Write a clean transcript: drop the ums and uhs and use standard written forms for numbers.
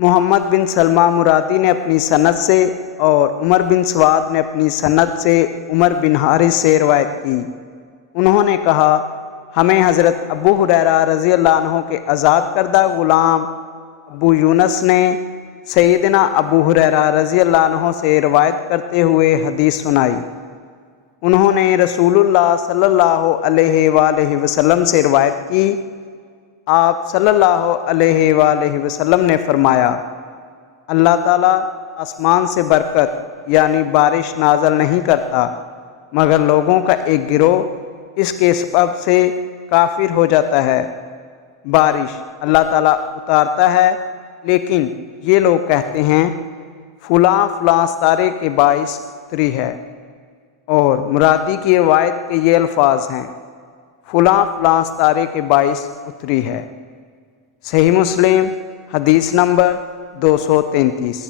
محمد بن سلمہ مرادی نے اپنی سند سے اور عمر بن سواد نے اپنی سند سے عمر بن حارث سے روایت کی۔ انہوں نے کہا، ہمیں حضرت ابو ہریرہ رضی اللہ عنہ کے آزاد کردہ غلام ابو یونس نے سیدنا ابو ہریرہ رضی اللہ عنہ سے روایت کرتے ہوئے حدیث سنائی۔ انہوں نے رسول اللہ صلی اللہ علیہ وآلہ وسلم سے روایت کی۔ آپ صلی اللہ علیہ وآلہ وسلم نے فرمایا، اللہ تعالیٰ آسمان سے برکت یعنی بارش نازل نہیں کرتا مگر لوگوں کا ایک گروہ اس کے سبب سے کافر ہو جاتا ہے۔ بارش اللہ تعالیٰ اتارتا ہے لیکن یہ لوگ کہتے ہیں فلاں فلاں ستارے کے باعث اتری ہے، اور مرادی کی روایت کے یہ الفاظ ہیں، فلاں فلاں ستارے کے باعث اتری ہے۔ صحیح مسلم حدیث نمبر 233۔